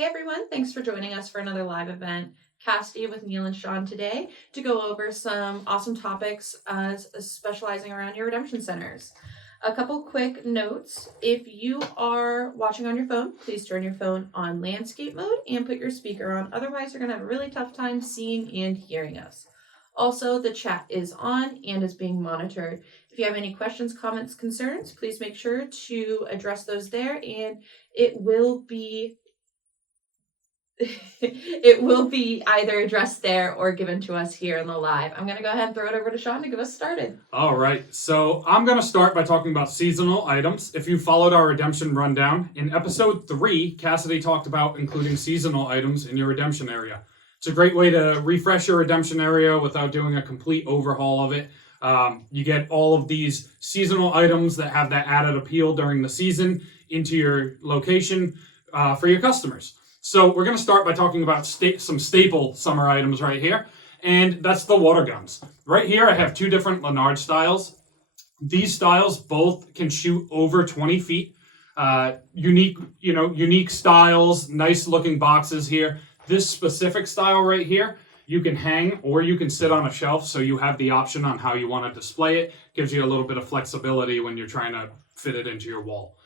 Hey everyone, thanks for joining us for another live event. Cassidy with Neil and Sean today to go over some awesome topics specializing around your redemption centers. A couple quick notes. If you are watching on your phone, please turn your phone on landscape mode and put your speaker on. Otherwise, you're going to have a really tough time seeing and hearing us. Also, the chat is on and is being monitored. If you have any questions, comments, concerns, please make sure to address those there, and it will be either addressed there or given to us here in the live. I'm going to go ahead and throw it over to Sean to get us started. All right, so I'm going to start by talking about seasonal items. If you followed our redemption rundown, in episode 3, Cassidy talked about including seasonal items in your redemption area. It's a great way to refresh your redemption area without doing a complete overhaul of it. You get all of these seasonal items that have that added appeal during the season into your location for your customers. So we're going to start by talking about some staple summer items right here, and that's the water guns. Right here I have two different Lennard styles. These styles both can shoot over 20 feet. Unique styles, nice looking boxes here. This specific style right here, you can hang or you can sit on a shelf, so you have the option on how you want to display it. Gives you a little bit of flexibility when you're trying to fit it into your wall.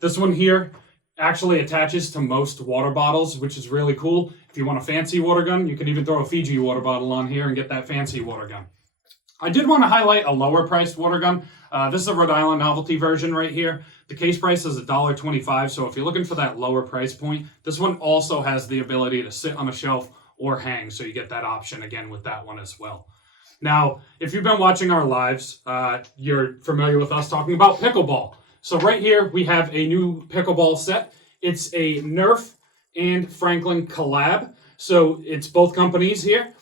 This one here actually attaches to most water bottles, which is really cool. If you want a fancy water gun, you can even throw a Fiji water bottle on here and get that fancy water gun. I did want to highlight a lower priced water gun. This is a Rhode Island Novelty version right here. The case price is $1.25, so if you're looking for that lower price point, this one also has the ability to sit on a shelf or hang, so you get that option again with that one as well. Now, if you've been watching our lives, you're familiar with us talking about pickleball. So right here, we have a new pickleball set. It's a Nerf and Franklin collab. So it's both companies here.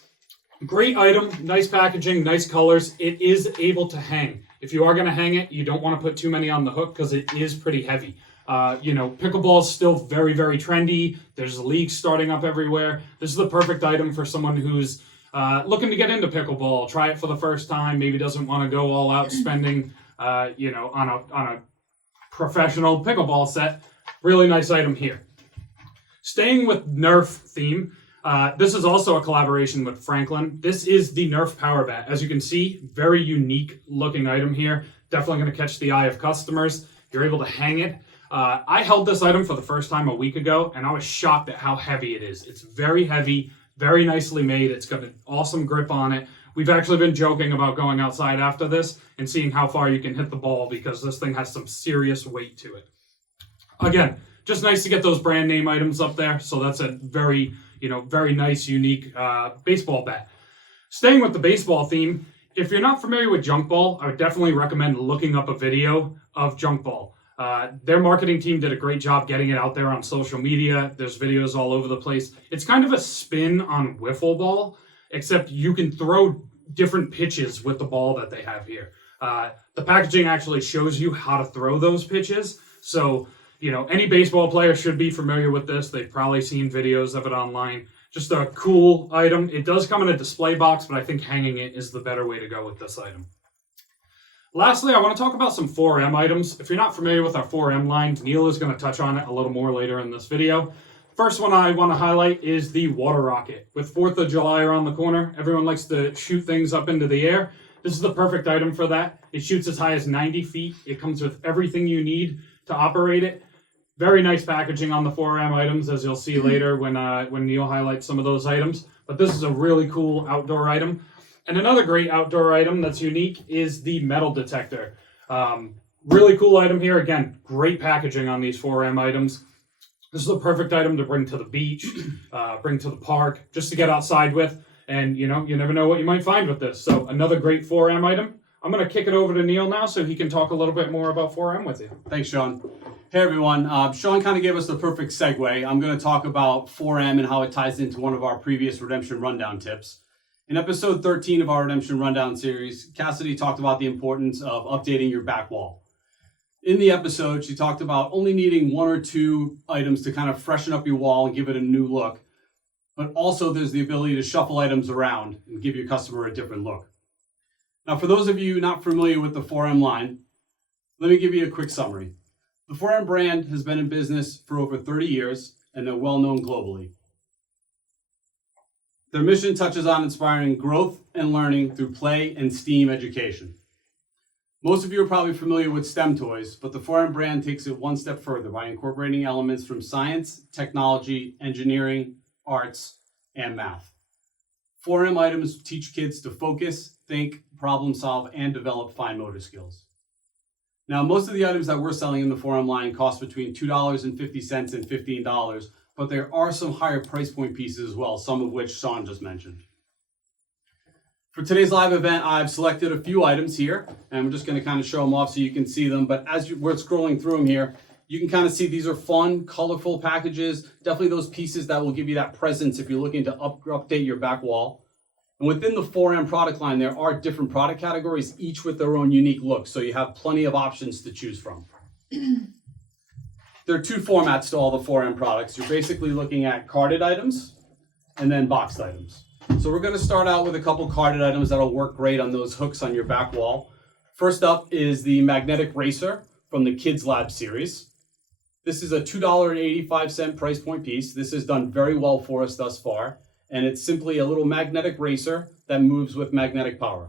Great item, nice packaging, nice colors. It is able to hang. If you are going to hang it, you don't want to put too many on the hook because it is pretty heavy. Pickleball is still very, very trendy. There's leagues starting up everywhere. This is the perfect item for someone who's looking to get into pickleball, try it for the first time, maybe doesn't want to go all out spending, on a professional pickleball set. Really nice item here. Staying with Nerf theme, this is also a collaboration with Franklin. This is the Nerf Power Bat. As you can see, very unique looking item here. Definitely going to catch the eye of customers. You're able to hang it. I held this item for the first time a week ago, and I was shocked at how heavy it is. It's very heavy, very nicely made. It's got an awesome grip on it. We've actually been joking about going outside after this and seeing how far you can hit the ball because this thing has some serious weight to it. Again, just nice to get those brand name items up there. So that's a very nice, unique baseball bat. Staying with the baseball theme, if you're not familiar with junk ball, I would definitely recommend looking up a video of junk ball. Their marketing team did a great job getting it out there on social media. There's videos all over the place. It's kind of a spin on wiffle ball, except you can throw different pitches with the ball that they have here. The packaging actually shows you how to throw those pitches. So, any baseball player should be familiar with this. They've probably seen videos of it online. Just a cool item. It does come in a display box, but I think hanging it is the better way to go with this item. Lastly, I want to talk about some 4M items. If you're not familiar with our 4M line, Neil is going to touch on it a little more later in this video. First one I want to highlight is the water rocket. With 4th of July around the corner, everyone likes to shoot things up into the air. This is the perfect item for that. It shoots as high as 90 feet. It comes with everything you need to operate it. Very nice packaging on the 4M items, as you'll see later when Neil highlights some of those items. But this is a really cool outdoor item. And another great outdoor item that's unique is the metal detector. Really cool item here. Again, great packaging on these 4M items. This is the perfect item to bring to the beach, bring to the park, just to get outside with. And, you never know what you might find with this. So another great 4M item. I'm going to kick it over to Neil now so he can talk a little bit more about 4M with you. Thanks, Sean. Hey, everyone. Sean kind of gave us the perfect segue. I'm going to talk about 4M and how it ties into one of our previous Redemption Rundown tips. In episode 13 of our Redemption Rundown series, Cassidy talked about the importance of updating your back wall. In the episode, she talked about only needing 1 or 2 items to kind of freshen up your wall and give it a new look. But also there's the ability to shuffle items around and give your customer a different look. Now, for those of you not familiar with the 4M line, let me give you a quick summary. The 4M brand has been in business for over 30 years and they're well known globally. Their mission touches on inspiring growth and learning through play and STEAM education. Most of you are probably familiar with STEM toys, but the 4M brand takes it one step further by incorporating elements from science, technology, engineering, arts, and math. 4M items teach kids to focus, think, problem solve, and develop fine motor skills. Now, most of the items that we're selling in the 4M line cost between $2.50 and $15, but there are some higher price point pieces as well, some of which Sean just mentioned. For today's live event, I've selected a few items here, and I'm just going to kind of show them off so you can see them. But as we're scrolling through them here, you can kind of see these are fun, colorful packages. Definitely those pieces that will give you that presence if you're looking to update your back wall. And within the 4M product line, there are different product categories, each with their own unique look. So you have plenty of options to choose from. There are two formats to all the 4M products. You're basically looking at carded items and then boxed items. So we're going to start out with a couple carded items that'll work great on those hooks on your back wall. First up is the magnetic racer from the Kids Lab series. This is a $2.85 price point piece. This has done very well for us thus far, and it's simply a little magnetic racer that moves with magnetic power.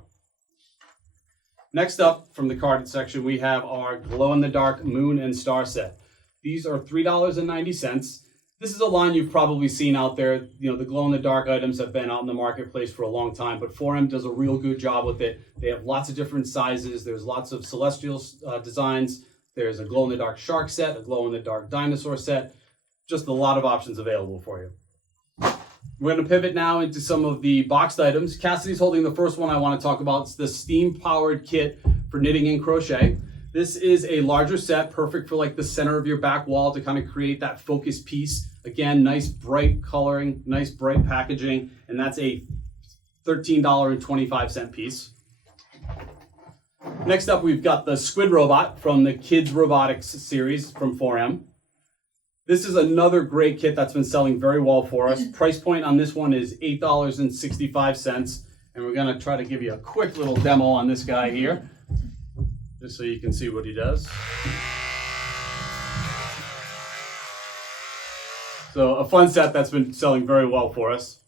Next up from the carded section, we have our glow-in-the-dark moon and star set. These are $3.90. This is a line you've probably seen out there. You know, the glow-in-the-dark items have been out in the marketplace for a long time, but 4M does a real good job with it. They have lots of different sizes. There's lots of celestial designs. There's a glow-in-the-dark shark set, a glow-in-the-dark dinosaur set. Just a lot of options available for you. We're going to pivot now into some of the boxed items. Cassidy's holding the first one I want to talk about. It's the steam-powered kit for knitting and crochet. This is a larger set, perfect for like the center of your back wall to kind of create that focus piece. Again, nice bright coloring, nice bright packaging, and that's a $13.25 piece. Next up, we've got the squid robot from the Kids Robotics series from 4M. This is another great kit that's been selling very well for us. Price point on this one is $8.65, and we're going to try to give you a quick little demo on this guy here, just so you can see what he does. So a fun set that's been selling very well for us.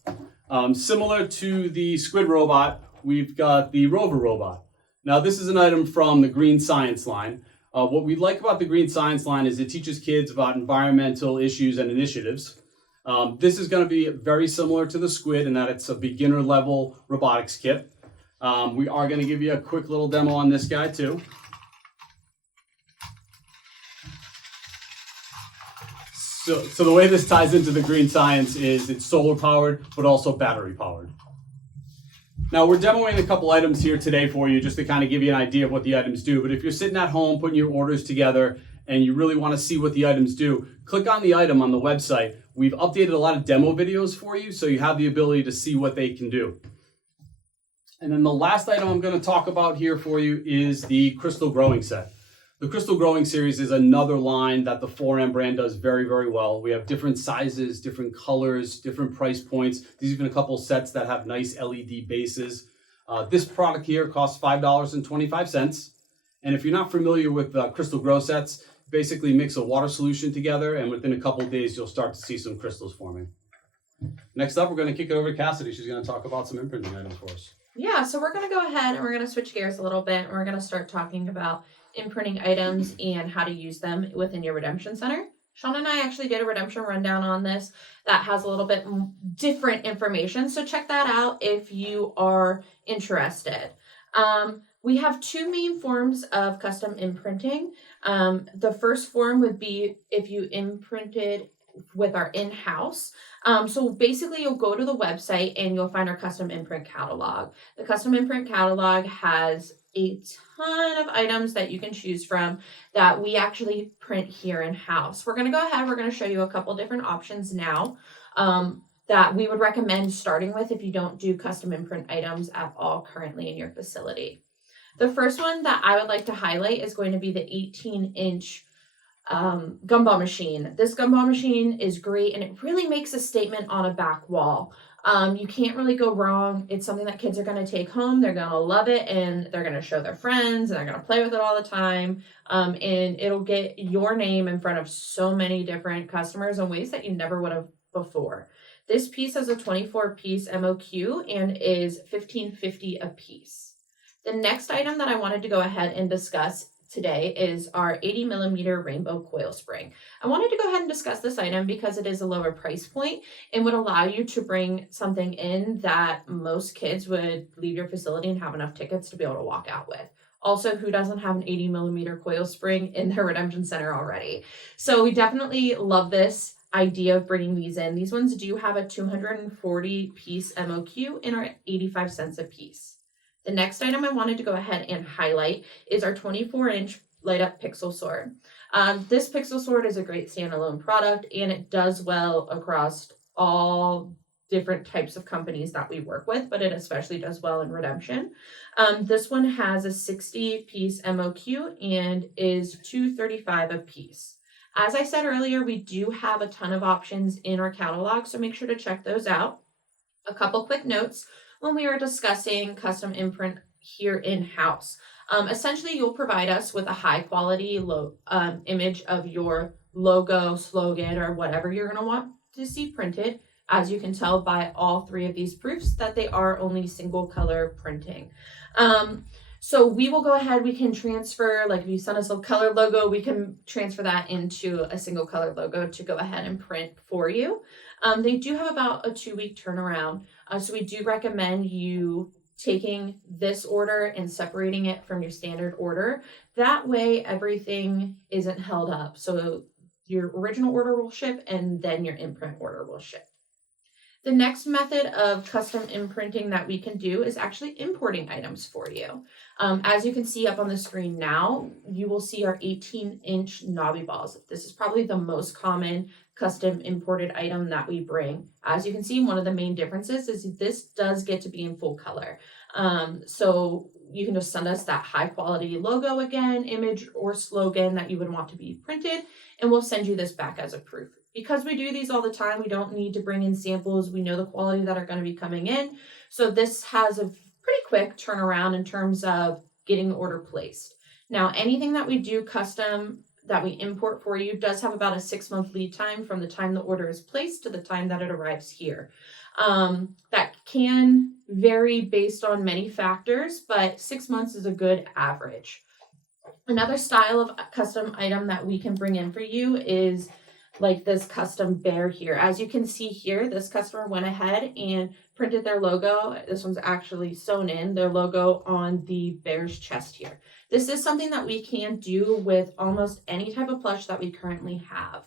Similar to the squid robot, we've got the rover robot. Now this is an item from the Green Science line. What we like about the Green Science line is it teaches kids about environmental issues and initiatives. This is going to be very similar to the squid in that it's a beginner level robotics kit. We are going to give you a quick little demo on this guy too. So the way this ties into the Green Science is it's solar powered, but also battery powered. Now we're demoing a couple items here today for you just to kind of give you an idea of what the items do. But if you're sitting at home putting your orders together and you really want to see what the items do, click on the item on the website. We've updated a lot of demo videos for you, so you have the ability to see what they can do. And then the last item I'm going to talk about here for you is the Crystal Growing Set. The Crystal Growing series is another line that the 4M brand does very, very well. We have different sizes, different colors, different price points. There's even a couple sets that have nice LED bases. This product here costs $5.25. And if you're not familiar with Crystal Grow sets, basically mix a water solution together, and within a couple of days, you'll start to see some crystals forming. Next up, we're going to kick it over to Cassidy. She's going to talk about some imprinting items for us. Yeah, so we're going to go ahead and we're going to switch gears a little bit, and we're going to start talking about imprinting items and how to use them within your redemption center. Sean and I actually did a redemption rundown on this that has a little bit different information, so check that out if you are interested. We have two main forms of custom imprinting. The first form would be if you imprinted with our in-house. So basically you'll go to the website and you'll find our custom imprint catalog. The custom imprint catalog has a ton of items that you can choose from that we actually print here in-house. We're going to go ahead, we're going to show you a couple different options now that we would recommend starting with if you don't do custom imprint items at all currently in your facility. The first one that I would like to highlight is going to be the 18-inch gumball machine. This gumball machine is great and it really makes a statement on a back wall. You can't really go wrong. It's something that kids are going to take home. They're going to love it, and they're going to show their friends, and they're going to play with it all the time. And it'll get your name in front of so many different customers in ways that you never would have before. This piece has a 24-piece MOQ and is $15.50 a piece. The next item that I wanted to go ahead and discuss today is our 80 millimeter rainbow coil spring. I wanted to go ahead and discuss this item because it is a lower price point and would allow you to bring something in that most kids would leave your facility and have enough tickets to be able to walk out with. Also, who doesn't have an 80 millimeter coil spring in their redemption center already? So we definitely love this idea of bringing these in. These ones do have a 240 piece MOQ and are 85 cents a piece. The next item I wanted to go ahead and highlight is our 24-inch light up pixel sword. This pixel sword is a great standalone product, and it does well across all different types of companies that we work with, but it especially does well in redemption. This one has a 60-piece MOQ and is $235 a piece. As I said earlier, we do have a ton of options in our catalog, so make sure to check those out. A couple quick notes when we are discussing custom imprint here in-house. Essentially, you'll provide us with a high-quality image of your logo, slogan, or whatever you're going to want to see printed. As you can tell by all three of these proofs that they are only single color printing. So we will go ahead, we can transfer, like if you send us a color logo, we can transfer that into a single color logo to go ahead and print for you. They do have about a 2-week turnaround. So we do recommend you taking this order and separating it from your standard order. That way everything isn't held up. So your original order will ship and then your imprint order will ship. The next method of custom imprinting that we can do is actually importing items for you. As you can see up on the screen now, you will see our 18-inch knobby balls. This is probably the most common custom imported item that we bring. As you can see, one of the main differences is this does get to be in full color. So you can just send us that high quality logo again, image or slogan that you would want to be printed, and we'll send you this back as a proof. Because we do these all the time, we don't need to bring in samples. We know the quality that are going to be coming in. So this has a pretty quick turnaround in terms of getting the order placed. Now, anything that we do custom that we import for you does have about a 6-month lead time from the time the order is placed to the time that it arrives here. That can vary based on many factors, but 6 months is a good average. Another style of custom item that we can bring in for you is like this custom bear here. As you can see here, this customer went ahead and printed their logo. This one's actually sewn in, their logo on the bear's chest here. This is something that we can do with almost any type of plush that we currently have.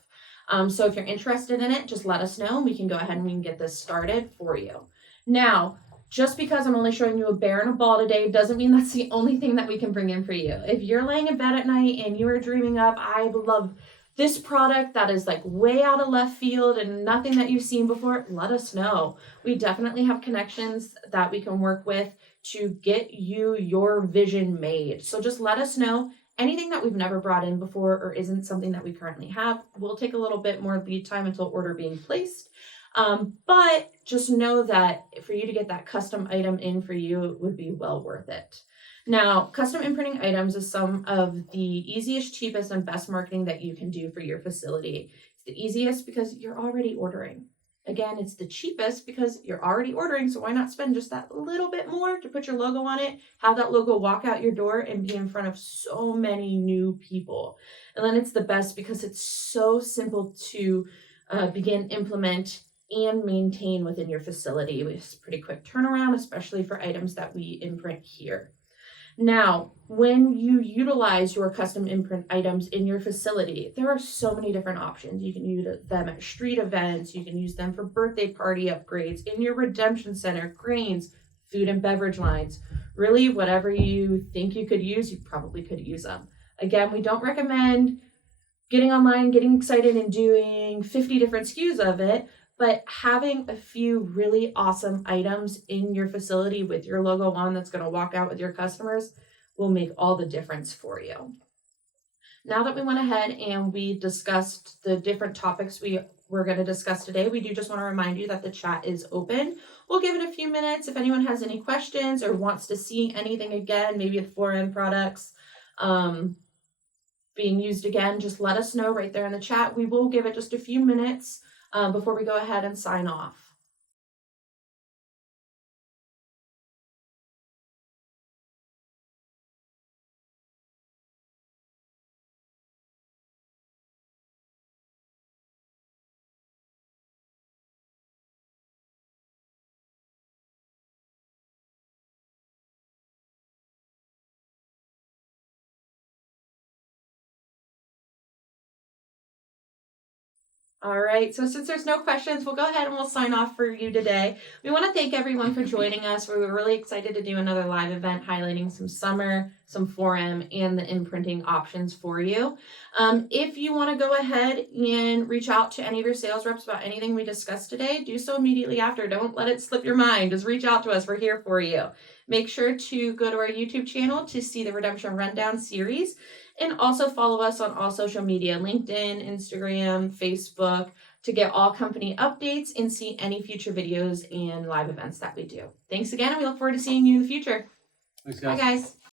So if you're interested in it, just let us know and we can go ahead and we can get this started for you. Now, just because I'm only showing you a bear and a ball today doesn't mean that's the only thing that we can bring in for you. If you're laying in bed at night and you are dreaming up, I love this product that is like way out of left field and nothing that you've seen before, let us know. We definitely have connections that we can work with to get you your vision made. So just let us know. Anything that we've never brought in before or isn't something that we currently have will take a little bit more lead time until order being placed. But just know that for you to get that custom item in for you, it would be well worth it. Now, custom imprinting items is some of the easiest, cheapest, and best marketing that you can do for your facility. It's the easiest because you're already ordering. Again, it's the cheapest because you're already ordering, so why not spend just that little bit more to put your logo on it, have that logo walk out your door, and be in front of so many new people. And then it's the best because it's so simple to begin, implement, and maintain within your facility. It's a pretty quick turnaround, especially for items that we imprint here. Now, when you utilize your custom imprint items in your facility, there are so many different options. You can use them at street events, you can use them for birthday party upgrades, in your redemption center, grains, food and beverage lines. Really, whatever you think you could use, you probably could use them. Again, we don't recommend getting online, getting excited and doing 50 different SKUs of it, but having a few really awesome items in your facility with your logo on that's going to walk out with your customers will make all the difference for you. Now that we went ahead and we discussed the different topics we we're going to discuss today. We do just want to remind you that the chat is open. We'll give it a few minutes. If anyone has any questions or wants to see anything again, maybe the 4M products being used again, just let us know right there in the chat. We will give it just a few minutes before we go ahead and sign off. All right, so since there's no questions, we'll go ahead and we'll sign off for you today. We want to thank everyone for joining us. We were really excited to do another live event highlighting some summer, some 4M, and the imprinting options for you. If you want to go ahead and reach out to any of your sales reps about anything we discussed today, do so immediately after. Don't let it slip your mind. Just reach out to us. We're here for you. Make sure to go to our YouTube channel to see the Redemption Rundown series. And also follow us on all social media, LinkedIn, Instagram, Facebook, to get all company updates and see any future videos and live events that we do. Thanks again, and we look forward to seeing you in the future. Thanks, guys. Bye, guys.